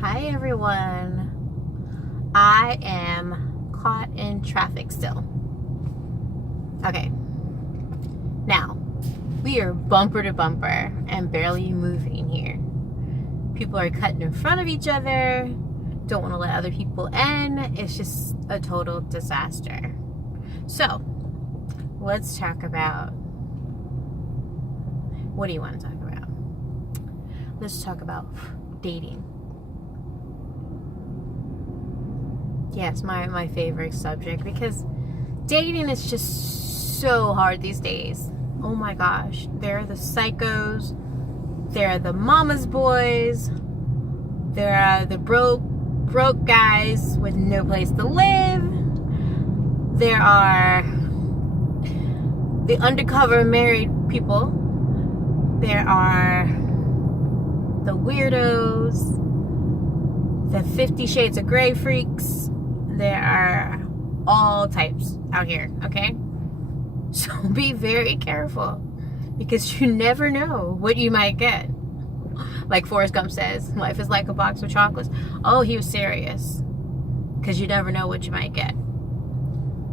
Hi everyone. I am caught in traffic still. Okay. Now, we are bumper to bumper and barely moving here. People are cutting in front of each other, don't want to let other people in. It's just a total disaster. So, let's talk about, what do you want to talk about? Let's talk about dating. Yes, my favorite subject, because dating is just so hard these days. Oh my gosh, there are the psychos, there are the mama's boys, there are the broke guys with no place to live, there are the undercover married people, there are the weirdos, the 50 Shades of Grey freaks. There are all types out here, okay? So be very careful, because you never know what you might get. Like Forrest Gump says, life is like a box of chocolates. Oh, he was serious, because you never know what you might get.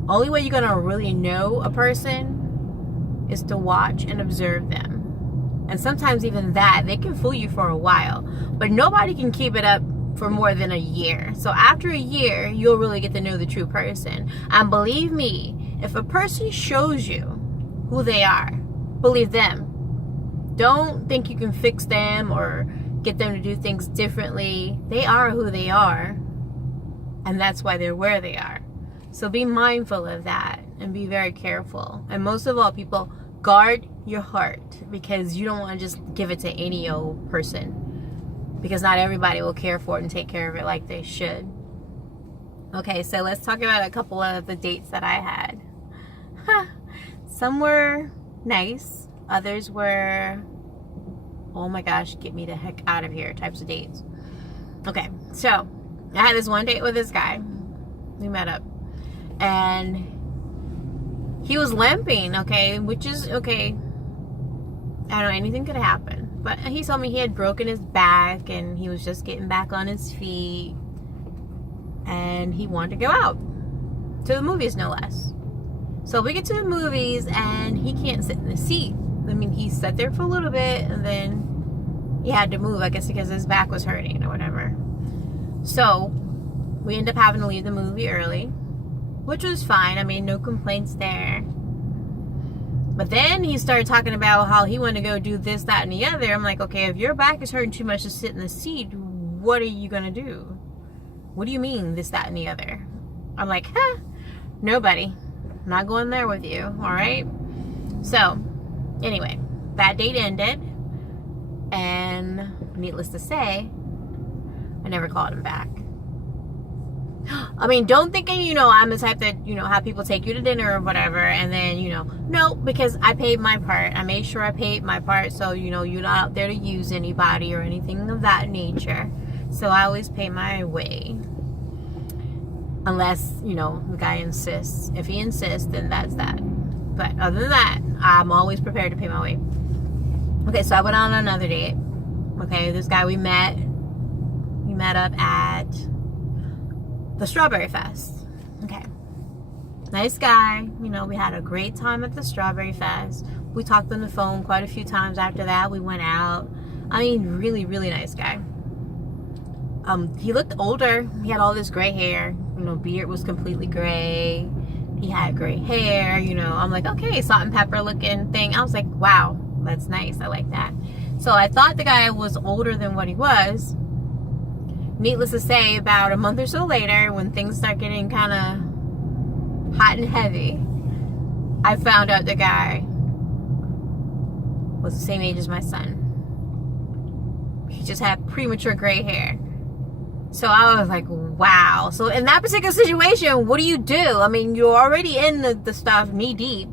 Only way you're gonna really know a person is to watch and observe them. And sometimes even that, they can fool you for a while, but nobody can keep it up for more than a year. So after a year, you'll really get to know the true person. And believe me, if a person shows you who they are, believe them. Don't think you can fix them or get them to do things differently. They are who they are, and that's why they're where they are. So be mindful of that and be very careful. And most of all, people, guard your heart, because you don't want to just give it to any old person, because not everybody will care for it and take care of it like they should. Okay, so let's talk about a couple of the dates that I had. Some were nice, others were, oh my gosh, get me the heck out of here types of dates. Okay, so I had this one date with this guy. We met up, and he was limping, okay, which is okay. I don't know, anything could happen. But he told me he had broken his back and he was just getting back on his feet, and he wanted to go out to the movies, no less. So we get to the movies and he can't sit in the seat. I mean, he sat there for a little bit and then he had to move, I guess because his back was hurting or whatever. So we ended up having to leave the movie early, which was fine. I mean, no complaints there. But then he started talking about how he wanted to go do this, that, and the other. I'm like, okay, if your back is hurting too much to sit in the seat, what are you going to do? What do you mean, this, that, and the other? I'm like, nobody. I'm not going there with you, all right? So, anyway, that date ended. And needless to say, I never called him back. I mean, don't think, I'm the type that, have people take you to dinner or whatever, and then, no, because I paid my part. I made sure I paid my part, so, you're not out there to use anybody or anything of that nature. So I always pay my way. Unless, the guy insists. If he insists, then that's that. But other than that, I'm always prepared to pay my way. Okay, so I went on another date. Okay, this guy we met up at the Strawberry Fest. Okay. Nice guy. We had a great time at the Strawberry Fest. We talked on the phone quite a few times after that. We went out. I mean, really, really nice guy. He looked older. He had all this gray hair. Beard was completely gray. He had gray hair. I'm like, okay, salt and pepper looking thing. I was like, wow, that's nice. I like that. So I thought the guy was older than what he was. Needless to say, about a month or so later, when things start getting kind of hot and heavy, I found out the guy was the same age as my son. He just had premature gray hair. So I was like, wow. So in that particular situation, what do you do? I mean, you're already in the stuff knee deep.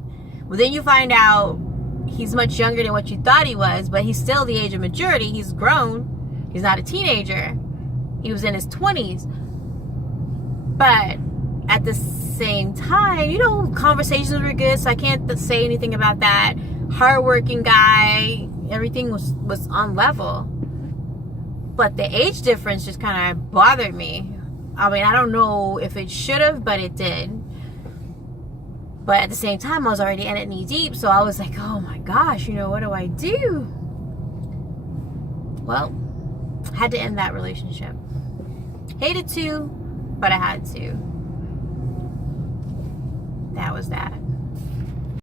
But then you find out he's much younger than what you thought he was, but he's still the age of maturity. He's grown. He's not a teenager. He was in his 20s. But at the same time, conversations were good, so I can't say anything about that. Hardworking guy. Everything was on level. But the age difference just kind of bothered me. I mean, I don't know if it should have, but it did. But at the same time, I was already in it knee deep, so I was like, oh my gosh, what do I do? Well, I had to end that relationship. Hated to, but I had to. That was that.